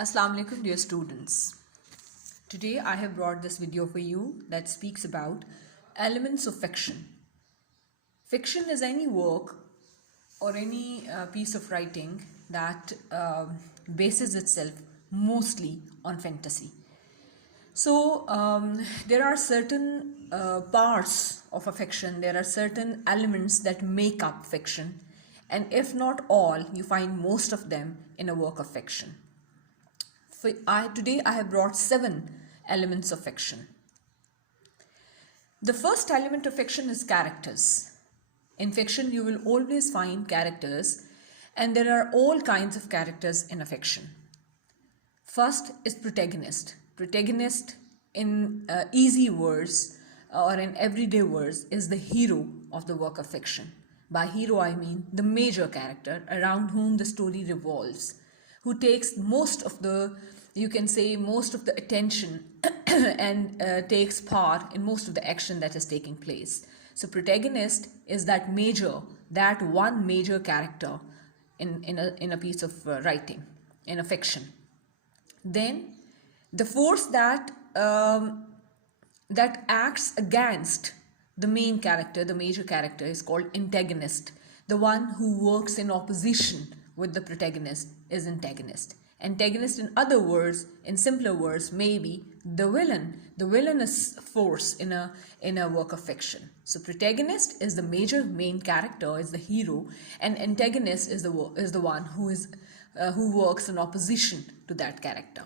Assalamu alaikum dear students. Today I have brought this video for you that speaks about elements of fiction. Fiction is any work or any piece of writing that bases itself mostly on fantasy. So there are certain parts of a fiction, there are certain elements that make up fiction, and if not all, you find most of them in a work of fiction. Today I have brought 7 elements of fiction. The first element of fiction is characters. In fiction, you will always find characters, and there are all kinds of characters in a fiction. First is protagonist. Protagonist in easy words or in everyday words is the hero of the work of fiction. By hero, I mean the major character around whom the story revolves, who takes most of the, you can say, most of the attention and takes part in most of the action that is taking place. So protagonist is that one major character in a piece of writing, in a fiction. Then the force that acts against the main character, the major character, is called antagonist. The one who works in opposition with the protagonist is antagonist. Antagonist, in other words, in simpler words, maybe the villain, the villainous force in a work of fiction. So protagonist is the main character, is the hero, and antagonist is the one who works in opposition to that character.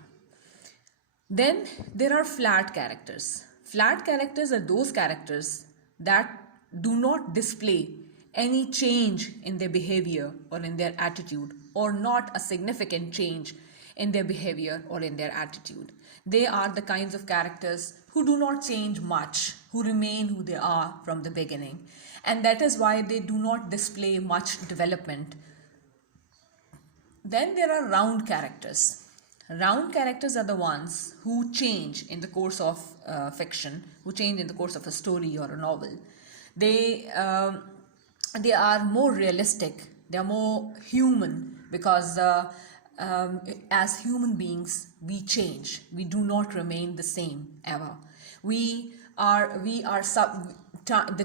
Then there are flat characters. Flat characters are those characters that do not display any change in their behavior or in their attitude, or not a significant change in their behavior or in their attitude. They are the kinds of characters who do not change much, who remain who they are from the beginning, and that is why they do not display much development. Then there are round characters. Round characters are the ones who change in the course of fiction, who change in the course of a story or a novel. They are more realistic, they are more human, because as human beings we change, we do not remain the same ever. The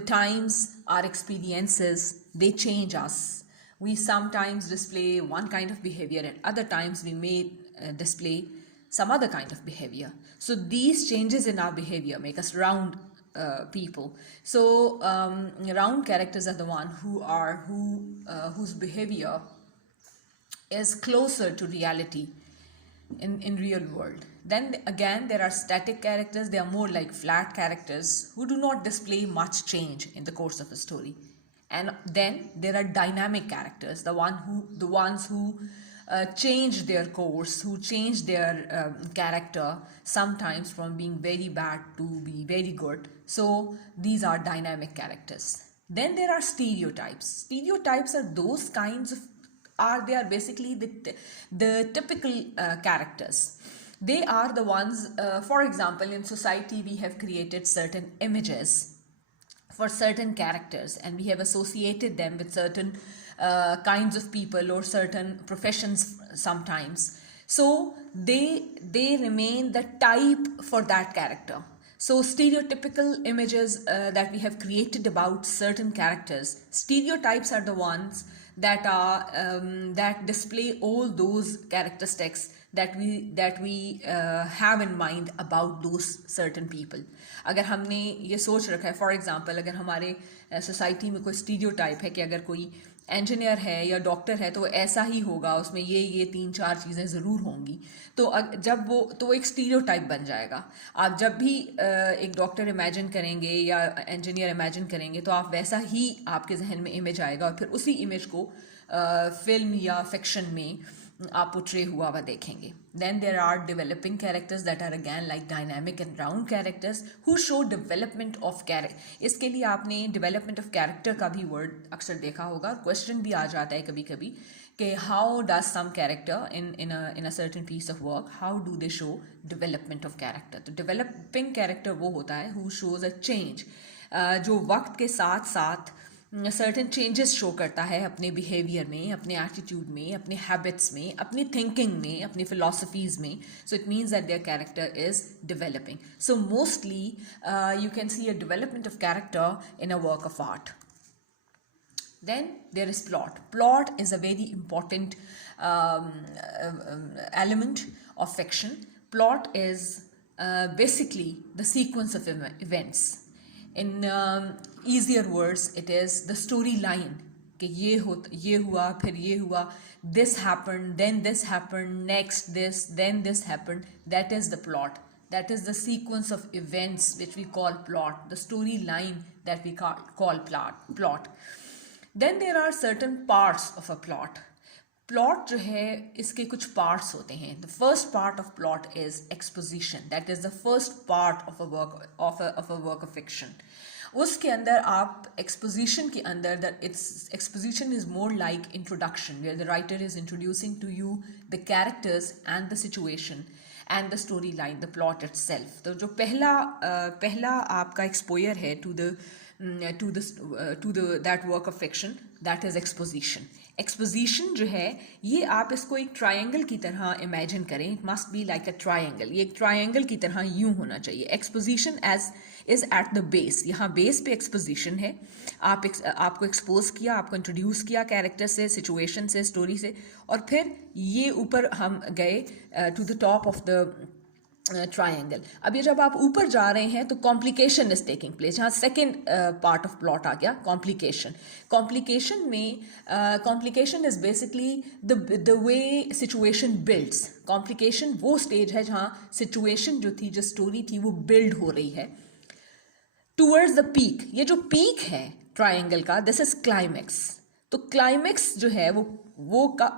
times, our experiences, they change us. We sometimes display one kind of behavior, at other times we may display some other kind of behavior. So these changes in our behavior make us round people. So round characters are the one whose behavior is closer to reality in real world. Then again, there are static characters. They are more like flat characters who do not display much change in the course of a story. And then there are dynamic characters, the ones who change their course, who change their character, sometimes from being very bad to be very good. So these are dynamic characters. Then there are stereotypes. Stereotypes are those kinds of, they are basically the typical characters. They are the ones, for example, in society we have created certain images for certain characters, and we have associated them with certain kinds of people or certain professions sometimes. So they remain the type for that character. So stereotypical images that we have created about certain characters, stereotypes are the ones that display all those characteristics that we have in mind about those certain people. अगर हमने ये सोच रखा है, for example अगर हमारे society में कोई स्टीरियोटाइप है कि अगर कोई इंजीनियर है या डॉक्टर है तो ऐसा ही होगा, उसमें ये 3-4 चीज़ें ज़रूर होंगी, तो जब वो एक स्टीरियोटाइप बन जाएगा. आप जब भी एक डॉक्टर इमेजिन करेंगे या इंजीनियर इमेजिन करेंगे तो आप वैसा ही आपके जहन में इमेज आएगा, और फिर उसी इमेज को फिल्म या फिक्शन में आप पोर्ट्रे हुआ हुआ देखेंगे. Then there are developing characters that are again like dynamic and round characters who show development of character. इसके लिए आपने development of character का भी word अक्सर देखा होगा. Question भी आ जाता है कभी कभी कि how does some character in a certain piece of work, how do they show development of character? तो developing character वो होता है who shows a change, जो वक्त के साथ साथ सर्टेन चेंजेस शो करता है अपने बिहेवियर में, अपने एटीट्यूड में, अपने हैबिट्स में, अपनी थिंकिंग में, अपनी फिलोसफीज में. So it means that their character is developing. So mostly you can see a development of character in a work of art. Then there is plot. Plot is a very important element of fiction. Plot is basically the sequence of events. In easier words, it is the storyline. कि ये हुआ, फिर ये हुआ, this happened, then this happened, next this, then this happened. That is the plot. That is the sequence of events which we call plot. The storyline that we call plot. Then there are certain parts of a plot. Plot जो है इसके कुछ parts होते हैं. The first part of plot is exposition. That is the first part of a work of fiction. उसके अंदर आप exposition के अंदर exposition is more like introduction, where the writer is introducing to you the characters and the situation and the storyline, the plot itself. तो जो पहला आपका exposure है to that work of fiction, that is exposition. Exposition जो है ये आप इसको एक ट्रायंगल की तरह इमेजिन करें. It must be like a triangle. ये एक ट्रायंगल की तरह यूं होना चाहिए. Exposition is at the base. यहाँ बेस पे एक्सपोजिशन है. आपको एक्सपोज किया, आपको इंट्रोड्यूस किया कैरेक्टर से, सिचुएशन से, स्टोरी से, और फिर ये ऊपर हम गए to the top of the triangle. अब ये जब आप ऊपर जा रहे हैं तो कॉम्प्लिकेशन इज टेकिंग प्लेस. जहाँ सेकेंड पार्ट ऑफ प्लॉट आ गया कॉम्प्लिकेशन. कॉम्प्लिकेशन में complication is basically the way situation builds. Complication वो स्टेज है जहाँ सिचुएशन जो थी, जो स्टोरी थी, वो बिल्ड हो रही है टूवर्ड्स द पीक. ये जो पीक है ट्रायंगल का, दिस इज क्लाइमेक्स. तो क्लाइमेक्स जो है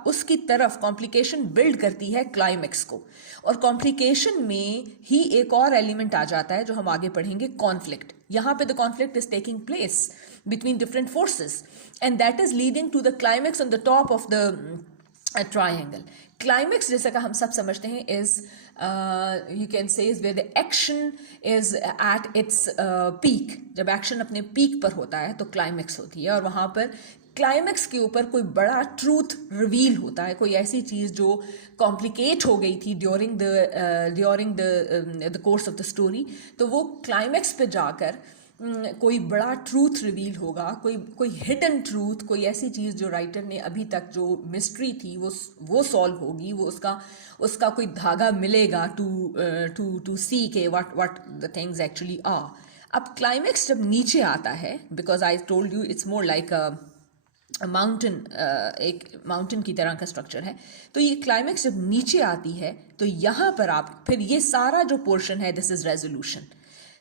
उसकी तरफ कॉम्प्लिकेशन बिल्ड करती है क्लाइमेक्स को. और कॉम्प्लिकेशन में ही एक और एलिमेंट आ जाता है जो हम आगे पढ़ेंगे, कॉन्फ्लिक्ट. यहाँ पे the conflict is taking place between different forces and that is leading to the climax on the top of the triangle. Climax जैसा कि हम सब समझते हैं is you can say is where the action is at its peak. जब action अपने peak पर होता है तो क्लाइमेक्स होती है, और वहाँ पर क्लाइमेक्स के ऊपर कोई बड़ा ट्रूथ रिवील होता है, कोई ऐसी चीज़ जो कॉम्प्लिकेट हो गई थी during the course of the story. तो वो क्लाइमेक्स पे जाकर कोई बड़ा ट्रूथ रिवील होगा, कोई हिडन ट्रूथ, कोई ऐसी चीज़ जो राइटर ने अभी तक जो मिस्ट्री थी वो सॉल्व होगी, वो उसका कोई धागा मिलेगा टू सी के what the things actually are. अब क्लाइमेक्स जब नीचे आता है, because I told you it's more like mountain, एक माउंटेन की तरह का स्ट्रक्चर है. तो ये क्लाइमेक्स जब नीचे आती है तो यहाँ पर आप फिर ये सारा जो पोर्शन है, this is resolution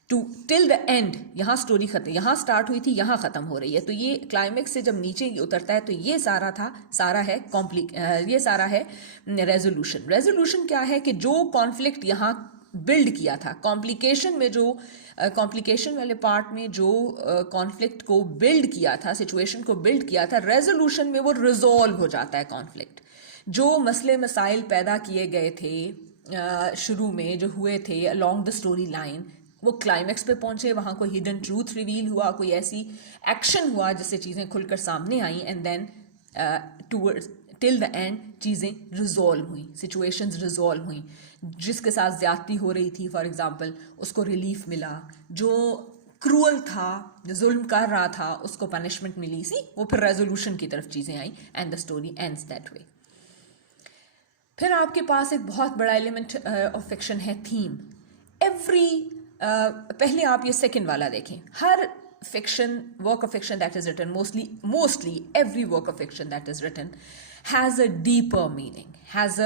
to till the end. यहाँ स्टोरी खत्म, यहाँ स्टार्ट हुई थी, यहाँ ख़त्म हो रही है. तो ये क्लाइमेक्स से जब नीचे उतरता है तो ये सारा है रेजोल्यूशन. रेजोल्यूशन क्या है कि जो कॉन्फ्लिक्ट यहाँ बिल्ड किया था, कॉम्प्लिकेशन में जो कॉम्प्लिकेशन वाले पार्ट में जो कॉन्फ्लिक्ट को बिल्ड किया था, सिचुएशन को बिल्ड किया था, रेजोल्यूशन में वो रिजॉल्व हो जाता है कॉन्फ्लिक्ट. जो मसले मसाइल पैदा किए गए थे शुरू में, जो हुए थे अलोंग द स्टोरी लाइन, वो क्लाइमेक्स पे पहुंचे. वहाँ कोई हिडन ट्रूथ रिवील हुआ, कोई ऐसी एक्शन हुआ जिससे चीज़ें खुलकर सामने आई, and then towards till the end चीज़ें रिजॉल्व हुई, सिचुएशंस रिजॉल्व हुई. जिसके साथ ज़्यादती हो रही थी, फॉर एग्जांपल, उसको रिलीफ मिला. जो क्रूअल था, जो जुल्म कर रहा था, उसको पनिशमेंट मिली. सी वो फिर रेजोल्यूशन की तरफ चीज़ें आई and the story ends that way. फिर आपके पास एक बहुत बड़ा एलिमेंट ऑफ फिक्शन है थीम. पहले आप ये सेकंड वाला देखें. हर fiction, work of fiction that is written, mostly every work of fiction that is written has a deeper meaning, has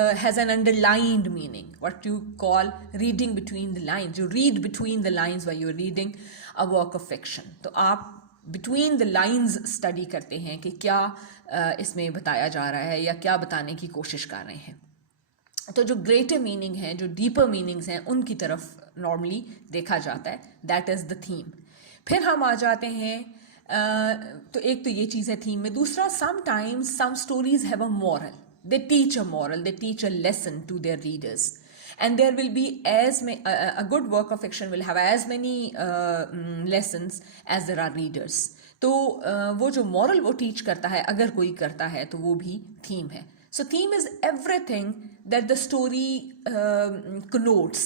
an underlined meaning, what you call reading between the lines. You read between the lines while you're reading a work of fiction. तो आप between the lines study करते हैं कि क्या इसमें बताया जा रहा है या क्या बताने की कोशिश कर रहे हैं. तो जो ग्रेटर मीनिंग है, जो डीपर मीनिंग्स हैं, उनकी तरफ नॉर्मली देखा जाता है. That is the theme. फिर हम आ जाते हैं तो एक तो ये चीज़ है थीम में. दूसरा, sometimes some stories have a moral. They teach a moral, they teach a lesson to their readers, and there will be a good work of fiction will have as many lessons as there are readers. तो वो जो moral वो teach करता है, अगर कोई करता है, तो वो भी थीम है. So theme is everything that the story connotes.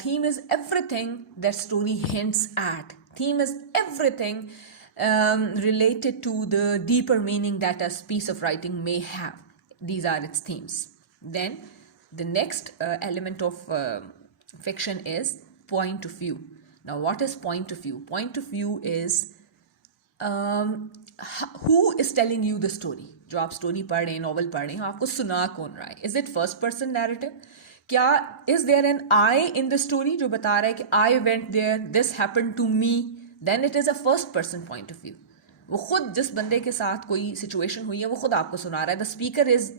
Theme is everything that story hints at. Theme is everything related to the deeper meaning that a piece of writing may have. These are its themes. Then the next element of fiction is point of view. Now, what is point of view? Point of view is who is telling you the story. जो आप story पढ़ रहे हैं, novel पढ़ रहे हैं, आपको सुना कौन रहा है? Is it first person narrative? क्या is there an I in the story जो बता रहा है कि I went there, this happened to me? Then it is a first person point of view. वो खुद जिस बंदे के साथ कोई सिचुएशन हुई है वो खुद आपको सुना रहा है. The speaker is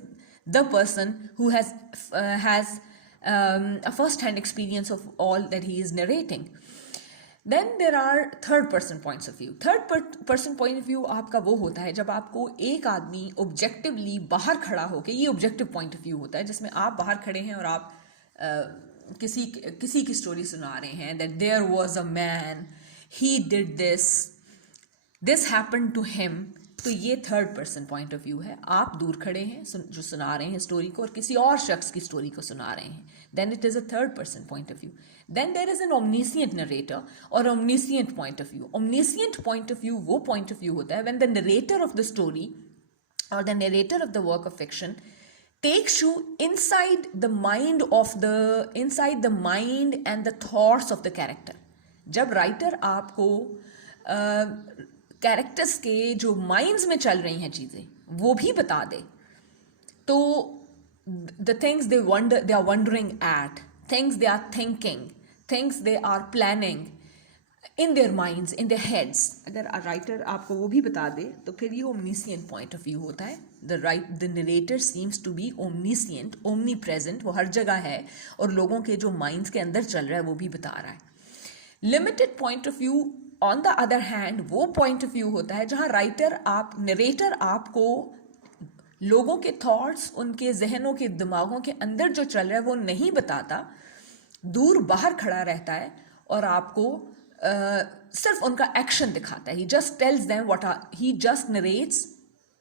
the person who has a first hand experience of all that he is narrating. Then there are third person points of view. Third person point of view आपका वो होता है जब आपको एक आदमी objectively बाहर खड़ा होके, ये objective point of view होता है जिसमें आप बाहर खड़े हैं और आप किसी की स्टोरी सुना रहे हैं. that there was a man, he did this happened to him. तो ये third person point of view है. आप दूर खड़े हैं जो सुना रहे हैं स्टोरी को, और किसी और शख्स की स्टोरी को सुना रहे हैं. Then it is a third person point of view. Then there is an omniscient narrator और omniscient point of view. Omniscient point of view वो पॉइंट ऑफ व्यू होता है when the narrator of the story or the narrator of the work of fiction takes you inside the mind and the thoughts of the character. जब writer आपको characters के जो minds में चल रही हैं चीज़ें वो भी बता दे, तो the things they are wondering at, things they are thinking, things they are planning in their minds, in their heads, अगर राइटर आपको वो भी बता दे तो फिर ये ओमनीसिएंट पॉइंट ऑफ व्यू होता है. The narrator seems to be omniscient, omnipresent, वो हर जगह है और लोगों के जो माइंड्स के अंदर चल रहा है वो भी बता रहा है. Limited point of view on the other hand वो पॉइंट ऑफ व्यू होता है जहाँ नरेटर आपको लोगों के थॉट्स, उनके जहनों के दिमागों के अंदर जो चल रहा है वो नहीं बताता, दूर बाहर खड़ा रहता है और आपको सिर्फ उनका एक्शन दिखाता है. He just tells them he just narrates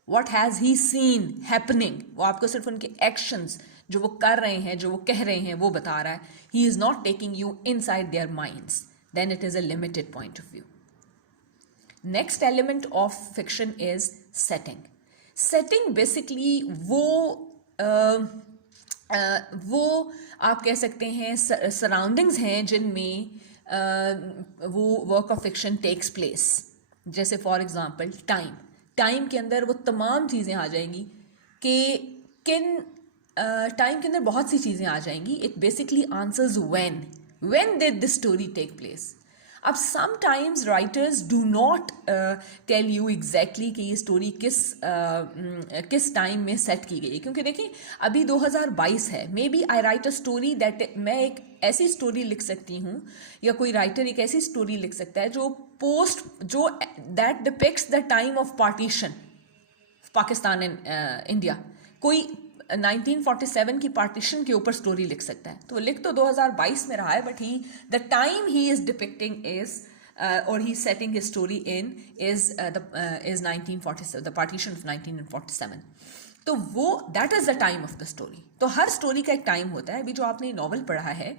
what has he seen happening. वो आपको सिर्फ उनके एक्शंस जो वो कर रहे हैं, जो वो कह रहे हैं, वो बता रहा है. He is not taking you inside their minds. Then it is a limited point of view. Next element of fiction is setting. Setting basically वो आप कह सकते हैं सराउंडिंग्स हैं जिनमें वो work of fiction takes place. जैसे फॉर एग्जांपल टाइम के अंदर वो तमाम चीज़ें आ जाएंगी कि टाइम के अंदर बहुत सी चीज़ें आ जाएंगी. It basically answers when did this story take place. अब sometimes writers do not tell you exactly कि ये स्टोरी किस टाइम में सेट की गई है, क्योंकि देखिए अभी 2022 है. Maybe I write a story that, मैं एक ऐसी स्टोरी लिख सकती हूँ या कोई राइटर एक ऐसी स्टोरी लिख सकता है जो that depicts the time of partition Pakistan and India. कोई 1947 की पार्टीशन के ऊपर स्टोरी लिख सकता है, तो लिख तो 2022 में रहा है, but the time he is depicting is और he setting his story in is 1947, the partition of 1947. तो वो that is the time of the story. तो हर स्टोरी का एक टाइम होता है. अभी जो आपने नॉवल पढ़ा है,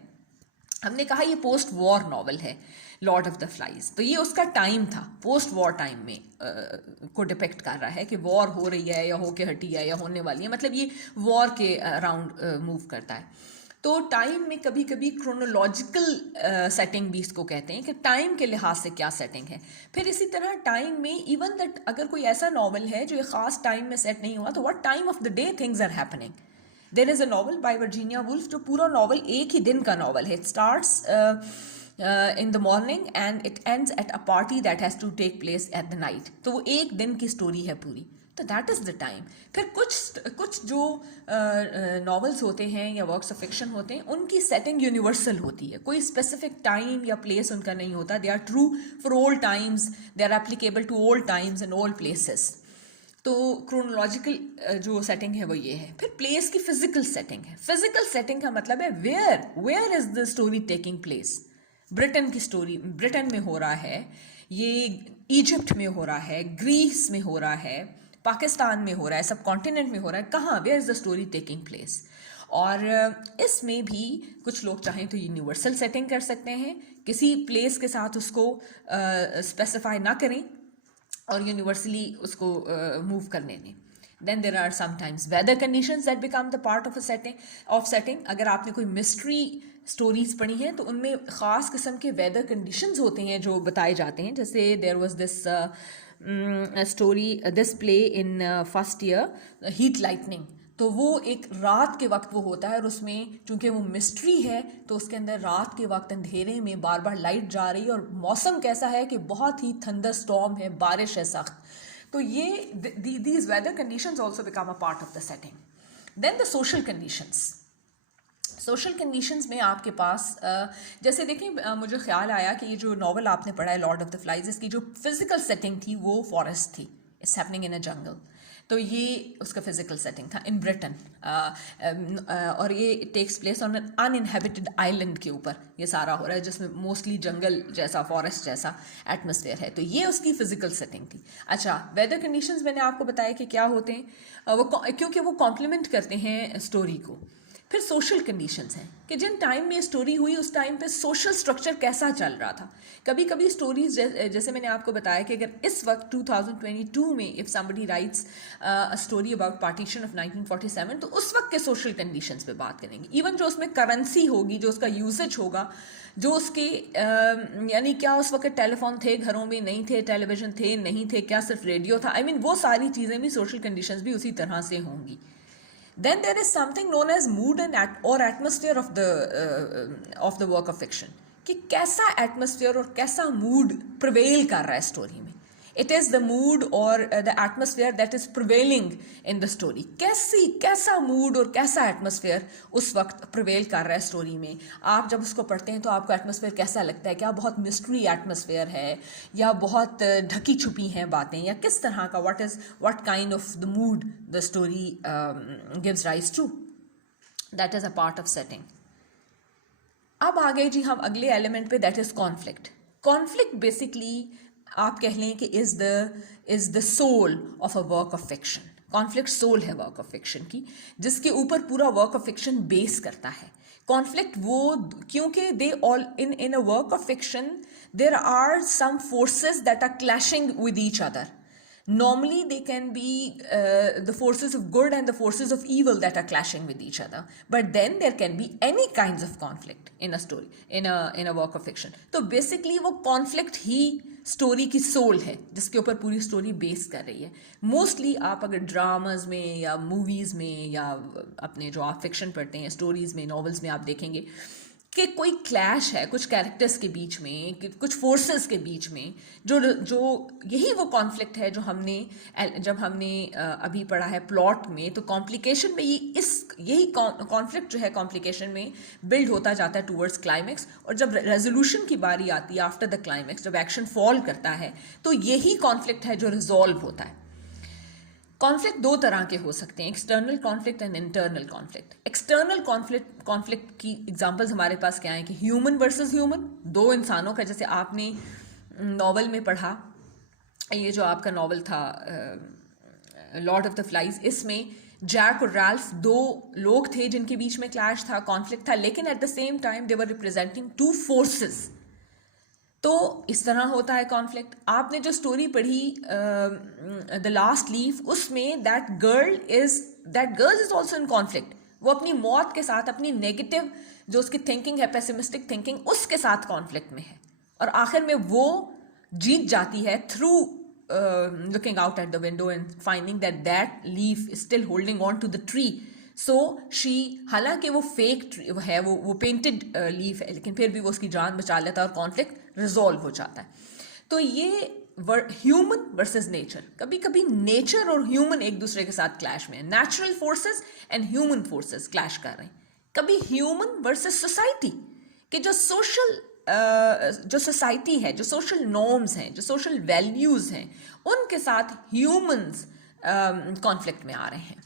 हमने कहा ये पोस्ट वॉर नॉवल है, लॉर्ड ऑफ द फ्लाइज. तो ये उसका टाइम था, पोस्ट वॉर टाइम में को डिपेक्ट कर रहा है कि वॉर हो रही है या होके हटी है या होने वाली है, मतलब ये वॉर के अराउंड मूव करता है. तो टाइम में कभी कभी क्रोनोलॉजिकल सेटिंग भी इसको कहते हैं कि टाइम के लिहाज से क्या सेटिंग है. फिर इसी तरह टाइम में इवन दैट अगर कोई ऐसा नॉवल है जो एक ख़ास टाइम में सेट नहीं हुआ, तो what time of the day things are happening. There is a novel by Virginia Woolf जो पूरा नॉवल एक ही दिन का नॉवल है. It starts in the morning and it ends at a party that has to take place at the night. तो वो एक दिन की स्टोरी है पूरी. तो दैट इज़ द टाइम. फिर कुछ जो नॉवेल्स होते हैं या वर्क्स ऑफ फिक्शन होते हैं, उनकी सेटिंग यूनिवर्सल होती है. कोई स्पेसिफिक टाइम या प्लेस उनका नहीं होता. They are true for all times, they are applicable to all times and all places. तो क्रोनोलॉजिकल जो सेटिंग है वो ये है. फिर प्लेस की फिजिकल सेटिंग है. फिजिकल सेटिंग का मतलब है where is the story taking place. Britain की स्टोरी ब्रिटेन में हो रहा है ये इजिप्ट में हो रहा है, ग्रीस में हो रहा है, पाकिस्तान में हो रहा है, सब कॉन्टिनेंट में हो रहा है, कहाँ, where is the story taking place. और इसमें भी कुछ लोग चाहें तो यूनिवर्सल सेटिंग कर सकते हैं, किसी प्लेस के साथ उसको स्पेसिफाई ना करें और यूनिवर्सली उसको मूव करने दें। Then there are sometimes weather conditions that become the part of setting. अगर आपने कोई मिस्ट्री स्टोरीज पढ़ी हैं तो उनमें ख़ास किस्म के वेदर कंडीशंस होते हैं जो बताए जाते हैं। जैसे there was this story, this play in first year, heat lightning. तो वो एक रात के वक्त वो होता है और उसमें चूंकि वो मिस्ट्री है तो उसके अंदर रात के वक्त अंधेरे में बार बार लाइट जा रही है और मौसम कैसा है कि बहुत ही थंडर स्टॉर्म है, बारिश है सख्त। तो ये these weather conditions also become a part of the setting. Then the social conditions. Social conditions में आपके पास जैसे देखें, मुझे ख्याल आया कि ये जो नॉवल आपने पढ़ा है लॉर्ड ऑफ द फ्लाइज, इसकी जो फिजिकल सेटिंग थी वो फॉरेस्ट थी, इट्स हैपनिंग इन अ जंगल। तो ये उसका फिजिकल सेटिंग था इन ब्रिटेन, और ये takes place on an uninhabited island के ऊपर ये सारा हो रहा है, जिसमें मोस्टली जंगल जैसा, फॉरेस्ट जैसा एटमॉस्फेयर है। तो ये उसकी फिजिकल सेटिंग थी। अच्छा, वेदर कंडीशंस मैंने आपको बताया कि क्या होते हैं, क्योंकि वो कॉम्प्लीमेंट करते हैं स्टोरी को। फिर सोशल कंडीशंस हैं कि जिन टाइम में स्टोरी हुई उस टाइम पे सोशल स्ट्रक्चर कैसा चल रहा था। कभी कभी स्टोरीज, जैसे मैंने आपको बताया कि अगर इस वक्त 2022 में if somebody rights a story about partition of 1947 तो उस वक्त के सोशल कंडीशंस पे बात करेंगे। इवन जो उसमें करेंसी होगी, जो उसका यूसेज होगा, जो उसके यानी क्या उस वक्त टेलीफोन थे घरों में, नहीं थे, टेलीविज़न थे नहीं थे, क्या सिर्फ रेडियो था, I mean, वो सारी चीज़ें भी, सोशल कंडीशंस भी उसी तरह से होंगी। Then there is something known as mood and or atmosphere of the work of fiction, कि कैसा एटमोसफियर और कैसा मूड प्रिवेल कर रहा है स्टोरी में। इट इज़ द मूड और the atmosphere that is prevailing in the story. कैसा मूड और कैसा एटमोसफियर उस वक्त प्रिवेल कर रहा है स्टोरी में। आप जब उसको पढ़ते हैं तो आपको एटमोसफियर कैसा लगता है, क्या बहुत मिस्ट्री एटमोसफियर है या बहुत ढकी छुपी हैं बातें, या किस तरह का, what kind of the mood the story gives rise to, that is a part of setting. अब आ गए जी हम अगले एलिमेंट पे, that is conflict. Conflict basically आप कह लें कि is the soul of a work of fiction. Conflict soul है वर्क ऑफ फिक्शन की, जिसके ऊपर पूरा वर्क ऑफ फिक्शन बेस करता है। कॉन्फ्लिक्ट वो, क्योंकि they all in a work of fiction there are some forces that are clashing with each other. Normally they can be the forces of good and the forces of evil that are clashing with each other, but then there can be any kinds of conflict in a story, in a work of fiction. तो basically वो conflict ही story की soul है जिसके ऊपर पूरी story base कर रही है। मोस्टली आप अगर ड्रामाज में या मूवीज़ में या अपने जो आप फिक्शन पढ़ते हैं, स्टोरीज़ में, नॉवेल्स में, आप देखेंगे कि कोई क्लैश है कुछ कैरेक्टर्स के बीच में, कुछ फोर्सेस के बीच में, जो यही वो कॉन्फ्लिक्ट है जो जब हमने अभी पढ़ा है प्लॉट में। तो कॉम्प्लिकेशन में यही कॉन्फ्लिक्ट जो है कॉम्प्लिकेशन में बिल्ड होता जाता है टूवर्ड्स क्लाइमेक्स, और जब रेजोल्यूशन की बारी आती है आफ्टर द क्लाइमेक्स, जब एक्शन फॉल करता है, तो यही कॉन्फ्लिक्ट है जो रिजॉल्व होता है। कॉन्फ्लिक्ट दो तरह के हो सकते हैं, external conflict and internal conflict. External conflict की एग्जांपल्स हमारे पास क्या है कि ह्यूमन वर्सेस ह्यूमन, दो इंसानों का, जैसे आपने नॉवल में पढ़ा, ये जो आपका नॉवल था लॉर्ड ऑफ द फ्लाइज, इसमें जैक और रैल्फ दो लोग थे जिनके बीच में क्लैश था, कॉन्फ्लिक्ट था, लेकिन at the same time they were representing two forces. तो इस तरह होता है कॉन्फ्लिक्ट। आपने जो स्टोरी पढ़ी द लास्ट लीफ, उसमें that girl is also in conflict. वो अपनी मौत के साथ, अपनी नेगेटिव जो उसकी थिंकिंग है, पेसिमिस्टिक थिंकिंग, उसके साथ कॉन्फ्लिक्ट में है, और आखिर में वो जीत जाती है through looking out at the window and finding that leaf is still holding on to the tree. So she, हालांकि वो फेक है, वो पेंटेड लीफ है, लेकिन फिर भी वो उसकी जान बचा लेता है और कॉन्फ्लिक्ट रिजॉल्व हो जाता है। तो ये ह्यूमन वर्सेस नेचर, कभी कभी नेचर और ह्यूमन एक दूसरे के साथ क्लैश में है, natural forces and human forces clash कर रहे हैं। कभी ह्यूमन वर्सेस सोसाइटी, कि जो सोसाइटी है, जो सोशल नॉर्म्स हैं, जो सोशल वैल्यूज हैं, उनके साथ ह्यूमंस कॉन्फ्लिक्ट में आ रहे हैं।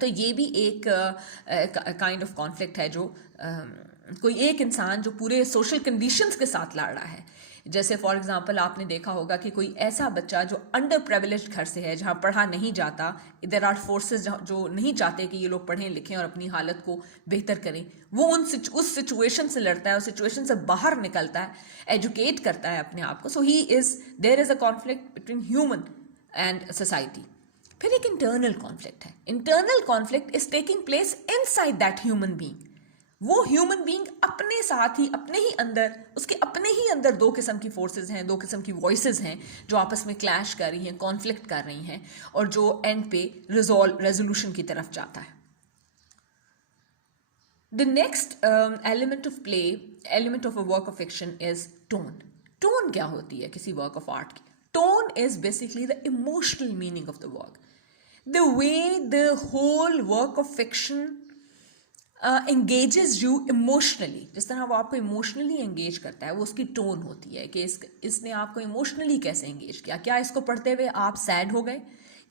तो ये भी एक काइंड ऑफ कॉन्फ्लिक्ट है, जो कोई एक इंसान जो पूरे सोशल कंडीशंस के साथ लड़ रहा है, जैसे फॉर एग्जांपल आपने देखा होगा कि कोई ऐसा बच्चा जो अंडर प्रिविलेज्ड घर से है, जहाँ पढ़ा नहीं जाता, देयर आर फोर्सेस जो नहीं चाहते कि ये लोग पढ़ें लिखें और अपनी हालत को बेहतर करें, वो उस सिचुएशन से लड़ता है, उस सिचुएशन से बाहर निकलता है, एजुकेट करता है अपने आप को. So there is a conflict between human and society. फिर एक इंटरनल कॉन्फ्लिक्ट है. Internal conflict is taking place inside that human being. वो ह्यूमन बीइंग अपने साथ ही, अपने ही अंदर, उसके अपने ही अंदर दो किस्म की फोर्सेस हैं, दो किस्म की वॉइसेस हैं जो आपस में क्लैश कर रही हैं, कॉन्फ्लिक्ट कर रही हैं, और जो एंड पे रेजोल्यूशन की तरफ जाता है. The next element of play, element of a work of fiction is tone. Tone क्या होती है किसी वर्क ऑफ आर्ट की? Tone is basically the emotional meaning of the work. The way the whole work of fiction engages you emotionally, जिस तरह वो आपको emotionally engage करता है, वो उसकी टोन होती है कि इसने आपको इमोशनली कैसे एंगेज किया. क्या इसको पढ़ते हुए आप सैड हो गए?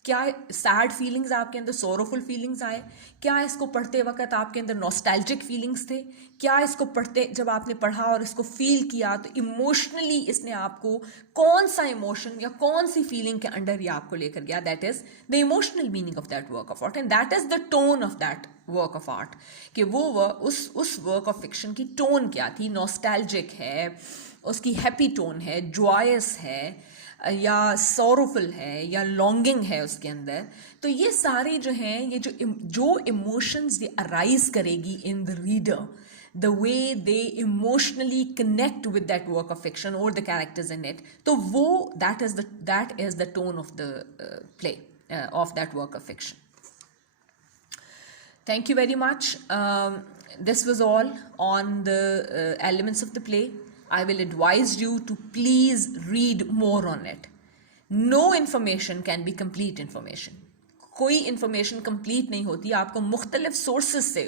क्या सैड फीलिंग्स आपके अंदर, सोरोफुल फीलिंग्स आए? क्या इसको पढ़ते वक्त आपके अंदर नॉस्टैल्जिक फीलिंग्स थे? क्या इसको पढ़ते, जब आपने पढ़ा और इसको फील किया, तो इमोशनली इसने आपको कौन सा इमोशन या कौन सी फीलिंग के अंडर ये आपको लेकर गया? That is the emotional meaning of that work of art, and that is the tone of that work of art. कि वो उस वर्क ऑफ फिक्शन की टोन क्या थी? नॉस्टैल्जिक है, उसकी हैप्पी टोन है, जॉयस है, या सॉरोफुल है, या लॉन्गिंग है उसके अंदर. तो ये सारे जो हैं, ये जो इमोशंस ये अराइज करेगी in the reader, the way they emotionally connect with that work of fiction or the characters in it, तो वो that is the tone of the play, of that work of fiction. Thank you very much. This was all on the elements of the play. I will advise you to please read more on it. No information can be complete information. कोई information complete नहीं होती. आपको मुख्तलिफ sources से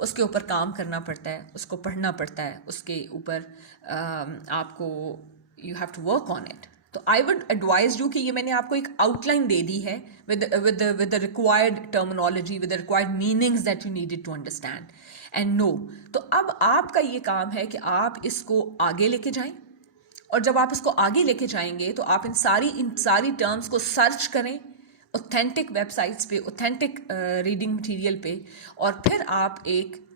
उसके ऊपर काम करना पड़ता है, उसको पढ़ना पड़ता है, उसके ऊपर आपको you have to work on it. तो आई वुड एडवाइज यू कि ये मैंने आपको एक आउटलाइन दे दी है with the required terminology, with the required meanings that you needed to understand and know. तो अब आपका ये काम है कि आप इसको आगे लेके जाएं, और जब आप इसको आगे लेके जाएंगे तो आप इन सारी टर्म्स को सर्च करें ऑथेंटिक वेबसाइट्स पे, ऑथेंटिक रीडिंग मटीरियल पे, और फिर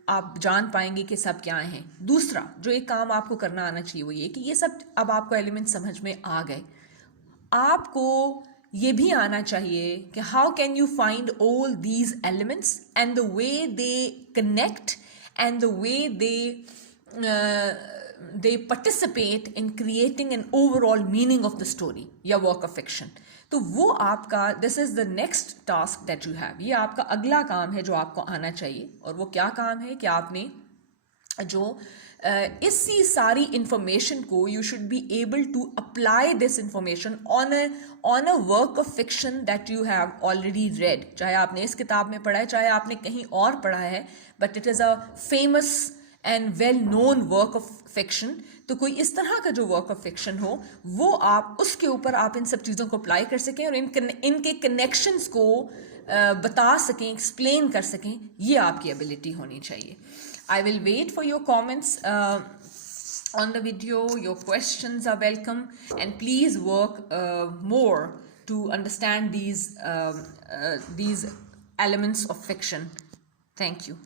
आप जान पाएंगे कि सब क्या हैं. दूसरा जो एक काम आपको करना आना चाहिए वो ये कि ये सब अब आपको एलिमेंट समझ में आ गए, आपको ये भी आना चाहिए कि how can you find all these elements and the way they connect and the way they participate in creating an overall meaning of the story या work of fiction. तो वो आपका this is the next task that you have. ये आपका अगला काम है जो आपको आना चाहिए. और वो क्या काम है कि आपने जो इसी सारी इंफॉर्मेशन को you should be able to apply this information on a work of fiction that you have already read. चाहे आपने इस किताब में पढ़ा है, चाहे आपने कहीं और पढ़ा है, but it is a famous and well known work of fiction. तो कोई इस तरह का जो वर्क ऑफ फिक्शन हो, वो आप उसके ऊपर आप इन सब चीज़ों को अप्लाई कर सकें और इनके कनेक्शंस को बता सकें, एक्सप्लेन कर सकें. ये आपकी एबिलिटी होनी चाहिए. I will wait for your comments on the video. Your questions are welcome, and please work more to understand these elements of fiction. Thank you.